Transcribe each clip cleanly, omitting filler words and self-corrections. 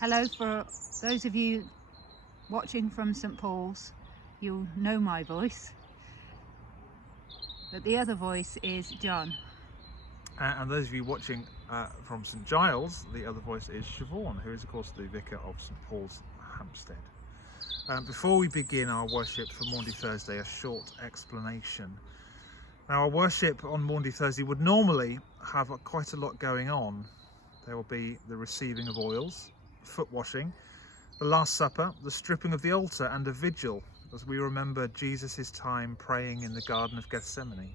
Hello, for those of you watching from St Paul's, you'll know my voice, but the other voice is John. And those of you watching from St Giles, the other voice is Siobhan, who is of course the vicar of St Paul's, Hampstead. Before we begin our worship for Maundy Thursday, a short explanation. Now, our worship on Maundy Thursday would normally have quite a lot going on. There will be the receiving of oils, foot washing, the Last Supper, the stripping of the altar, and a vigil as we remember Jesus' time praying in the Garden of Gethsemane.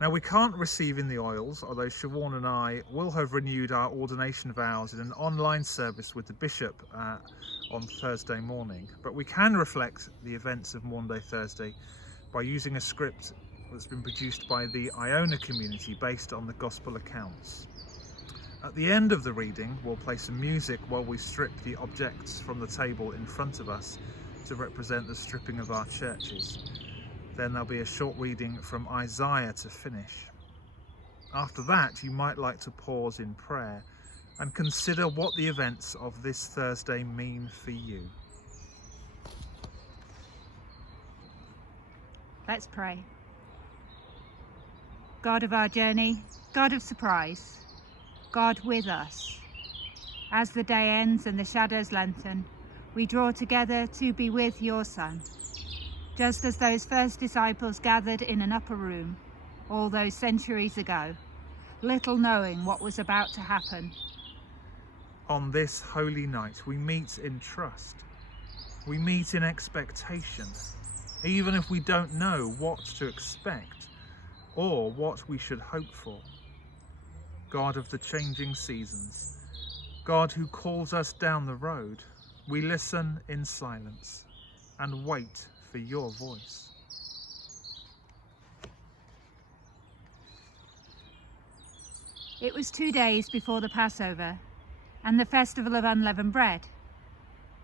Now, we can't receive in the oils, although Siobhan and I will have renewed our ordination vows in an online service with the Bishop on Thursday morning. But we can reflect the events of Maundy Thursday by using a script that's been produced by the Iona community based on the Gospel accounts. At the end of the reading, we'll play some music while we strip the objects from the table in front of us to represent the stripping of our churches. Then there'll be a short reading from Isaiah to finish. After that, you might like to pause in prayer and consider what the events of this Thursday mean for you. Let's pray. God of our journey, God of surprise, God with us. As the day ends and the shadows lengthen, we draw together to be with your Son. Just as those first disciples gathered in an upper room all those centuries ago, little knowing what was about to happen. On this holy night, we meet in trust. We meet in expectation, even if we don't know what to expect or what we should hope for. God of the changing seasons, God who calls us down the road, we listen in silence and wait for your voice. It was 2 days before the Passover and the festival of unleavened bread.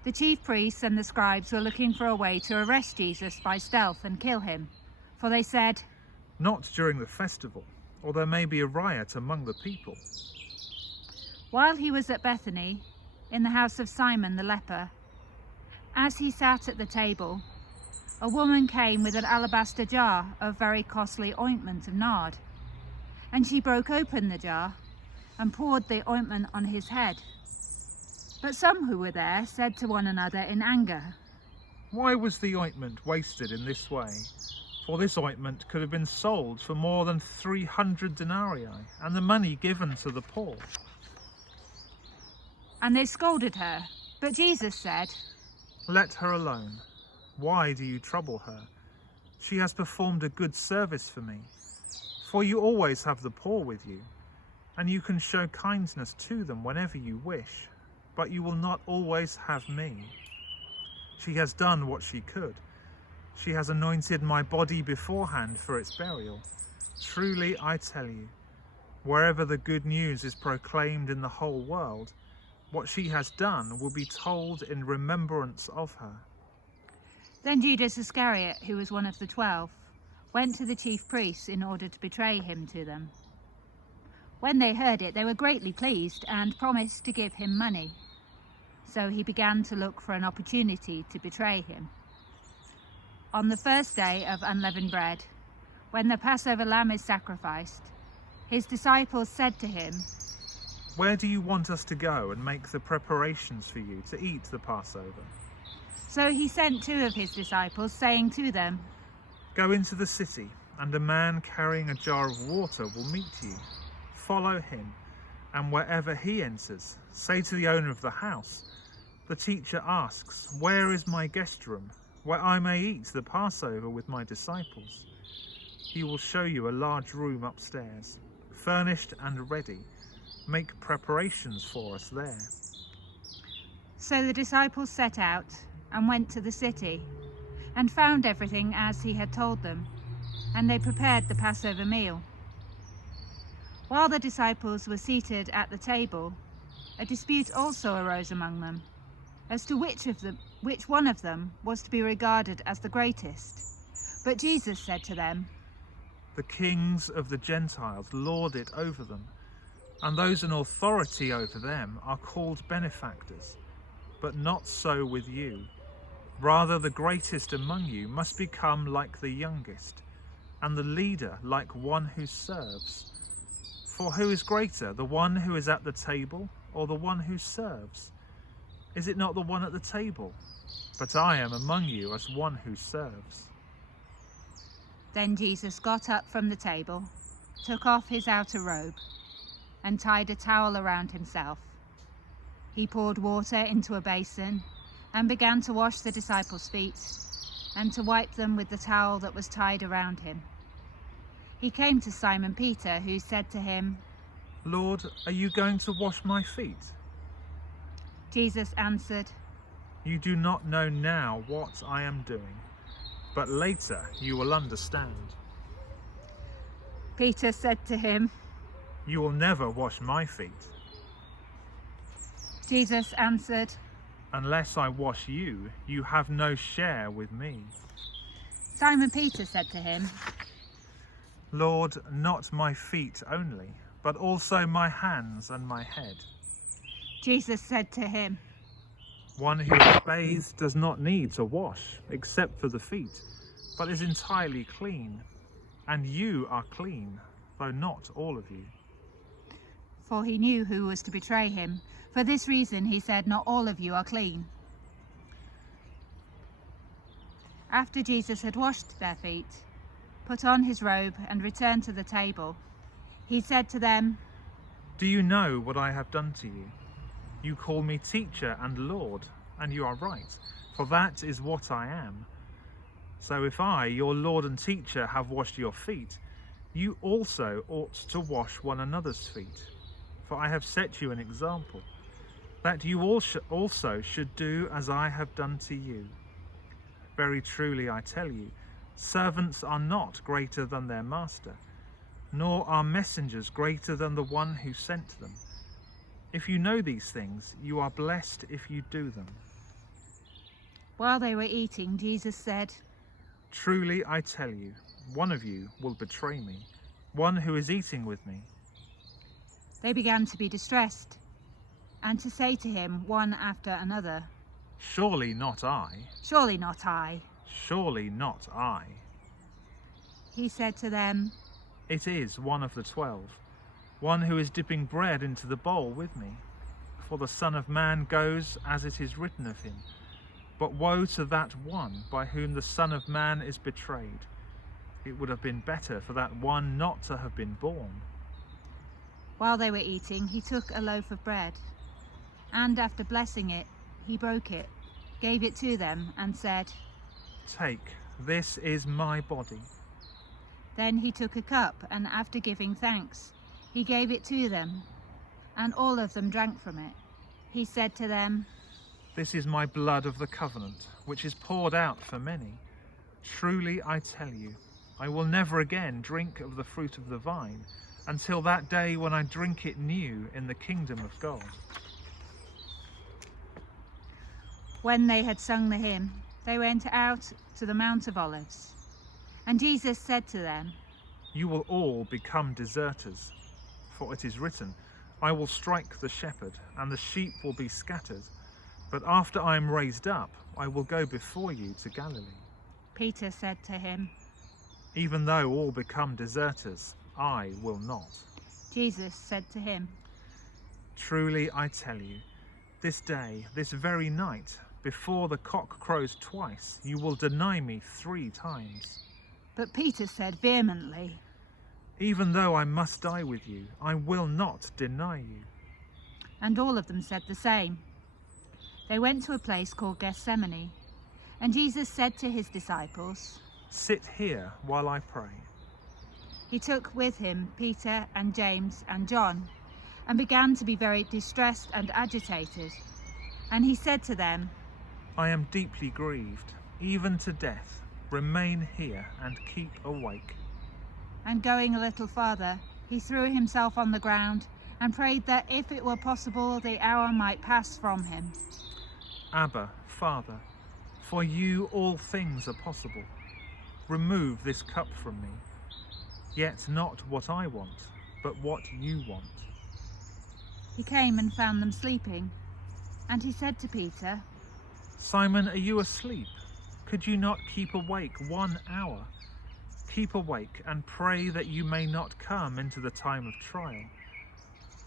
The chief priests and the scribes were looking for a way to arrest Jesus by stealth and kill him, for they said, "Not during the festival, or there may be a riot among the people." While he was at Bethany, in the house of Simon the leper, as he sat at the table, a woman came with an alabaster jar of very costly ointment of nard, and she broke open the jar and poured the ointment on his head. But some who were there said to one another in anger, "Why was the ointment wasted in this way? For this ointment could have been sold for more than 300 denarii, and the money given to the poor." And they scolded her. But Jesus said, "Let her alone. Why do you trouble her? She has performed a good service for me. For you always have the poor with you, and you can show kindness to them whenever you wish, but you will not always have me. She has done what she could. She has anointed my body beforehand for its burial. Truly, I tell you, wherever the good news is proclaimed in the whole world, what she has done will be told in remembrance of her." Then Judas Iscariot, who was one of the 12, went to the chief priests in order to betray him to them. When they heard it, they were greatly pleased and promised to give him money. So he began to look for an opportunity to betray him. On the first day of unleavened bread, when the Passover lamb is sacrificed, his disciples said to him, "Where do you want us to go and make the preparations for you to eat the Passover?" So he sent 2 of his disciples, saying to them, "Go into the city, and a man carrying a jar of water will meet you. Follow him, and wherever he enters, say to the owner of the house, 'The teacher asks, where is my guest room, where I may eat the Passover with my disciples?' He will show you a large room upstairs, furnished and ready. Make preparations for us there." So the disciples set out and went to the city, and found everything as he had told them, and they prepared the Passover meal. While the disciples were seated at the table, a dispute also arose among them, as to which one of them was to be regarded as the greatest. But Jesus said to them, "The kings of the Gentiles lord it over them, and those in authority over them are called benefactors. But not so with you. Rather, the greatest among you must become like the youngest, and the leader like one who serves. For who is greater, the one who is at the table or the one who serves? Is it not the one at the table? But I am among you as one who serves." Then Jesus got up from the table, took off his outer robe, and tied a towel around himself. He poured water into a basin and began to wash the disciples' feet and to wipe them with the towel that was tied around him. He came to Simon Peter, who said to him, "Lord, are you going to wash my feet?" Jesus answered, "You do not know now what I am doing, but later you will understand." Peter said to him, "You will never wash my feet." Jesus answered, "Unless I wash you, you have no share with me." Simon Peter said to him, "Lord, not my feet only, but also my hands and my head." Jesus said to him, "One who is bathed does not need to wash, except for the feet, but is entirely clean. And you are clean, though not all of you." For he knew who was to betray him. For this reason he said, "Not all of you are clean." After Jesus had washed their feet, put on his robe and returned to the table, he said to them, "Do you know what I have done to you? You call me teacher and Lord, and you are right, for that is what I am. So if I, your Lord and teacher, have washed your feet, you also ought to wash one another's feet. For I have set you an example, that you also should do as I have done to you. Very truly I tell you, servants are not greater than their master, nor are messengers greater than the one who sent them. If you know these things, you are blessed if you do them." While they were eating, Jesus said, "Truly I tell you, one of you will betray me, one who is eating with me." They began to be distressed and to say to him one after another, "Surely not I. "Surely not I." Surely not I." He said to them, "It is one of the 12, one who is dipping bread into the bowl with me. For the Son of Man goes as it is written of him. But woe to that one by whom the Son of Man is betrayed. It would have been better for that one not to have been born." While they were eating, he took a loaf of bread, and after blessing it, he broke it, gave it to them, and said, "Take, this is my body." Then he took a cup, and after giving thanks, he gave it to them, and all of them drank from it. He said to them, "This is my blood of the covenant, which is poured out for many. Truly I tell you, I will never again drink of the fruit of the vine, until that day when I drink it new in the kingdom of God." When they had sung the hymn, they went out to the Mount of Olives. And Jesus said to them, "You will all become deserters, for it is written, I will strike the shepherd, and the sheep will be scattered. But after I am raised up, I will go before you to Galilee." Peter said to him, "Even though all become deserters, I will not." Jesus said to him, "Truly I tell you, this day, this very night, before the cock crows twice, you will deny me 3 times. But Peter said vehemently, Even though I must die with you, I will not deny you." And all of them said the same. They went to a place called Gethsemane, and Jesus said to his disciples, "Sit here while I pray." He took with him Peter and James and John, and began to be very distressed and agitated. And he said to them, "I am deeply grieved, even to death. Remain here and keep awake." And going a little farther, he threw himself on the ground and prayed that if it were possible, the hour might pass from him. "Abba, Father, for you all things are possible. Remove this cup from me. Yet not what I want, but what you want." He came and found them sleeping, and he said to Peter, "Simon, are you asleep? Could you not keep awake 1 hour? Keep awake and pray that you may not come into the time of trial.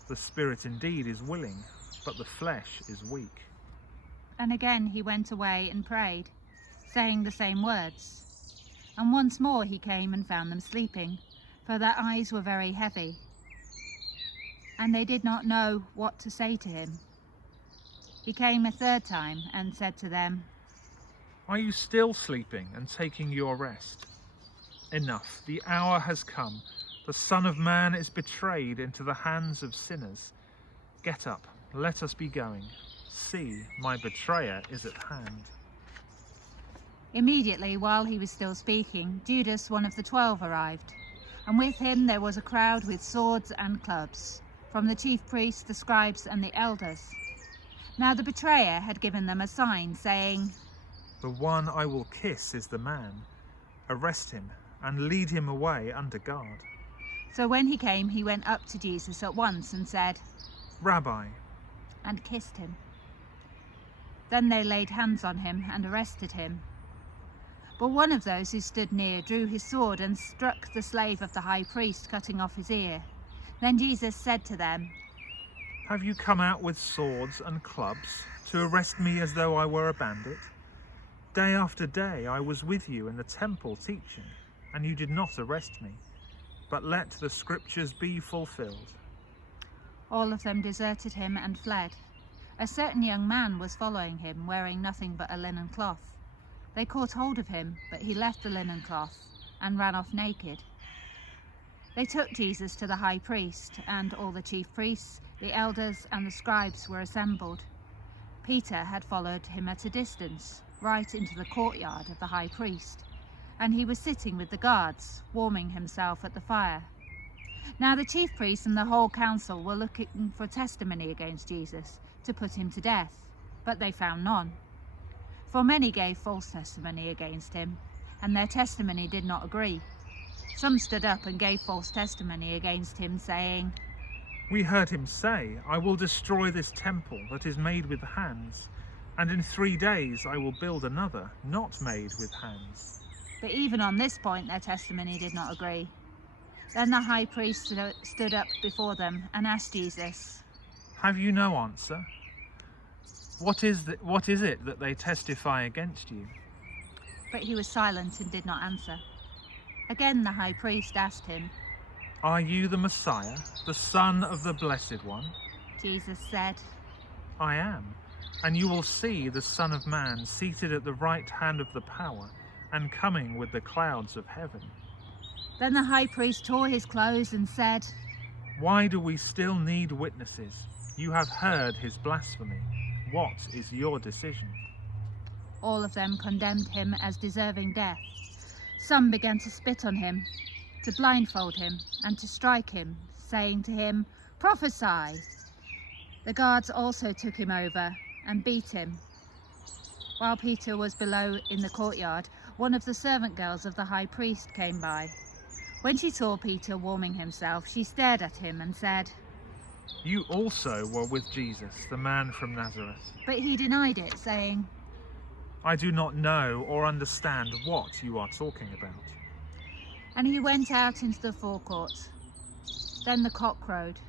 The spirit indeed is willing, but the flesh is weak." And again he went away and prayed, saying the same words. And once more he came and found them sleeping, for their eyes were very heavy, and they did not know what to say to him. He came a third time and said to them, "Are you still sleeping and taking your rest? Enough, the hour has come. The Son of Man is betrayed into the hands of sinners. Get up, let us be going. See, my betrayer is at hand." Immediately, while he was still speaking, Judas, one of the 12, arrived, and with him there was a crowd with swords and clubs, from the chief priests, the scribes, and the elders. Now the betrayer had given them a sign, saying, "The one I will kiss is the man. Arrest him and lead him away under guard." So when he came, he went up to Jesus at once and said, "Rabbi." and kissed him. Then they laid hands on him and arrested him. But one of those who stood near drew his sword and struck the slave of the high priest, cutting off his ear. Then Jesus said to them, "Have you come out with swords and clubs to arrest me as though I were a bandit? Day after day I was with you in the temple teaching, and you did not arrest me. But let the scriptures be fulfilled." All of them deserted him and fled. A certain young man was following him, wearing nothing but a linen cloth. They caught hold of him, but he left the linen cloth and ran off naked. They took Jesus to the high priest, and all the chief priests, the elders, and the scribes were assembled. Peter had followed him at a distance, right into the courtyard of the high priest, and he was sitting with the guards, warming himself at the fire. Now the chief priests and the whole council were looking for testimony against Jesus to put him to death, but they found none. For many gave false testimony against him, and their testimony did not agree. Some stood up and gave false testimony against him, saying, "We heard him say, 'I will destroy this temple that is made with hands, and in 3 days I will build another, not made with hands.'" But even on this point their testimony did not agree. Then the high priest stood up before them and asked Jesus, "Have you no answer? What is it that they testify against you?" But he was silent and did not answer. Again the high priest asked him, "Are you the Messiah, the Son of the Blessed One?" Jesus said, "I am, and you will see the Son of Man seated at the right hand of the power and coming with the clouds of heaven." Then the high priest tore his clothes and said, "Why do we still need witnesses? You have heard his blasphemy. What is your decision?" All of them condemned him as deserving death. Some began to spit on him, to blindfold him, and to strike him, saying to him, "Prophesy!" The guards also took him over and beat him. While Peter was below in the courtyard, one of the servant girls of the high priest came by. When she saw Peter warming himself, she stared at him and said, "You also were with Jesus, the man from Nazareth." But he denied it, saying, "I do not know or understand what you are talking about." And he went out into the forecourt. Then the cock crowed.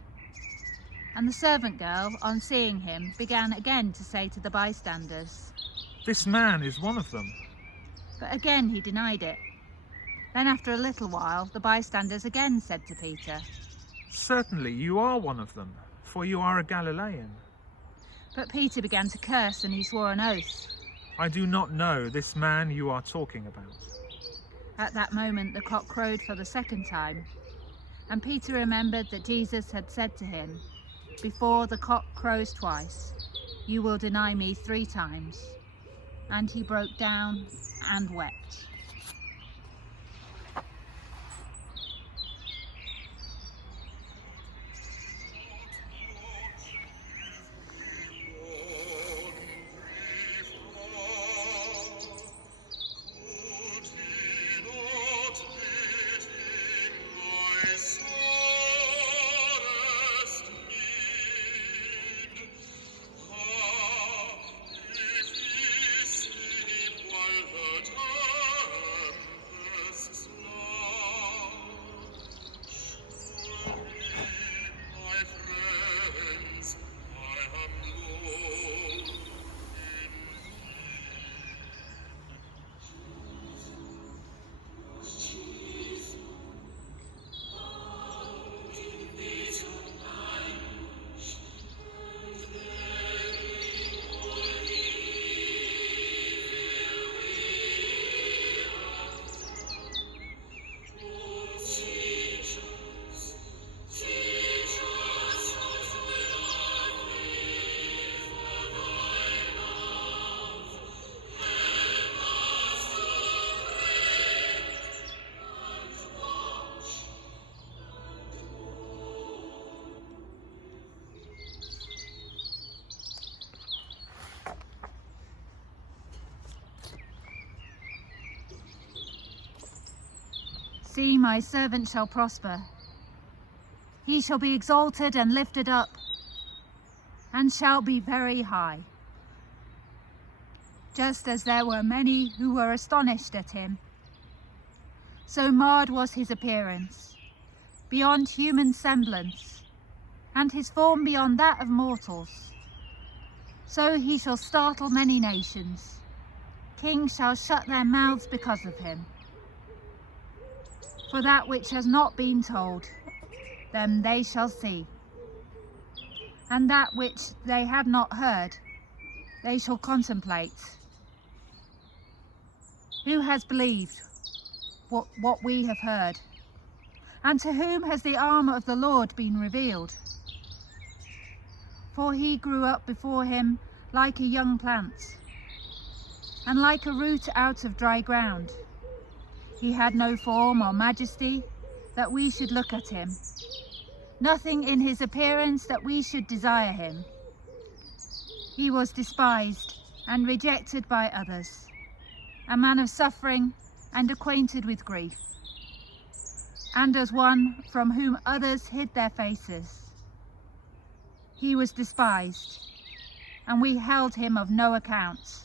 And the servant girl, on seeing him, began again to say to the bystanders, "This man is one of them." But again he denied it. Then after a little while, the bystanders again said to Peter, "Certainly you are one of them, for you are a Galilean." But Peter began to curse, and he swore an oath. "I do not know this man you are talking about." At that moment the cock crowed for the second time, and Peter remembered that Jesus had said to him, "Before the cock crows twice, you will deny me 3 times." And he broke down and wept. See, my servant shall prosper. He shall be exalted and lifted up, and shall be very high. Just as there were many who were astonished at him, so marred was his appearance, beyond human semblance, and his form beyond that of mortals. So he shall startle many nations. Kings shall shut their mouths because of him. For that which has not been told them they shall see, and that which they had not heard they shall contemplate. Who has believed what we have heard? And to whom has the arm of the Lord been revealed? For he grew up before him like a young plant, and like a root out of dry ground. He had no form or majesty that we should look at him, nothing in his appearance that we should desire him. He was despised and rejected by others, a man of suffering and acquainted with grief, and as one from whom others hid their faces. He was despised, and we held him of no account.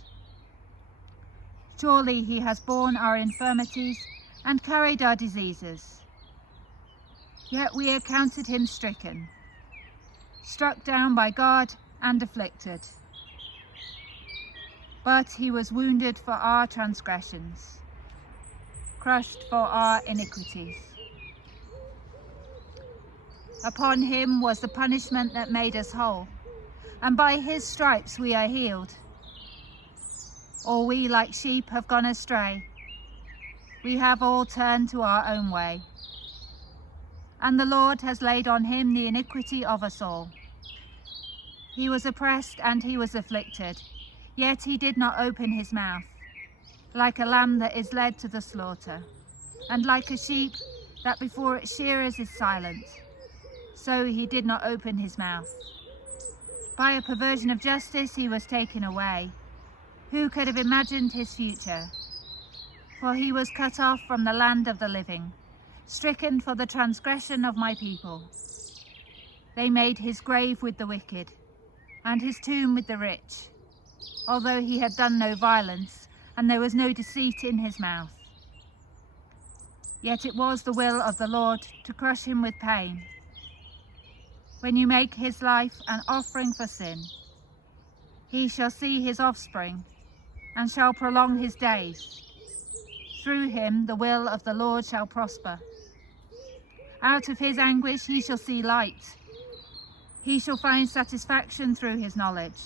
Surely he has borne our infirmities and carried our diseases. Yet we accounted him stricken, struck down by God and afflicted. But he was wounded for our transgressions, crushed for our iniquities. Upon him was the punishment that made us whole, and by his stripes we are healed. All we like sheep have gone astray. We have all turned to our own way. And the Lord has laid on him the iniquity of us all. He was oppressed and he was afflicted, yet he did not open his mouth. Like a lamb that is led to the slaughter, and like a sheep that before its shearers is silent, so he did not open his mouth. By a perversion of justice he was taken away. Who could have imagined his future? For he was cut off from the land of the living, stricken for the transgression of my people. They made his grave with the wicked, and his tomb with the rich, although he had done no violence, and there was no deceit in his mouth. Yet it was the will of the Lord to crush him with pain. When you make his life an offering for sin, he shall see his offspring, and shall prolong his days. Through him the will of the Lord shall prosper. Out of his anguish he shall see light. He shall find satisfaction through his knowledge.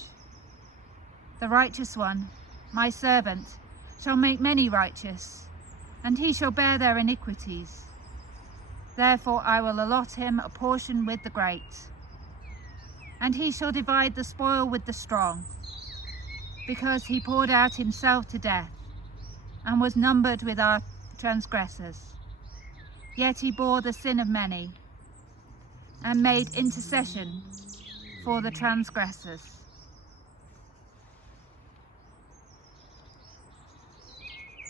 The righteous one, my servant, shall make many righteous, and he shall bear their iniquities. Therefore I will allot him a portion with the great, and he shall divide the spoil with the strong, because he poured out himself to death, and was numbered with our transgressors. Yet he bore the sin of many, and made intercession for the transgressors.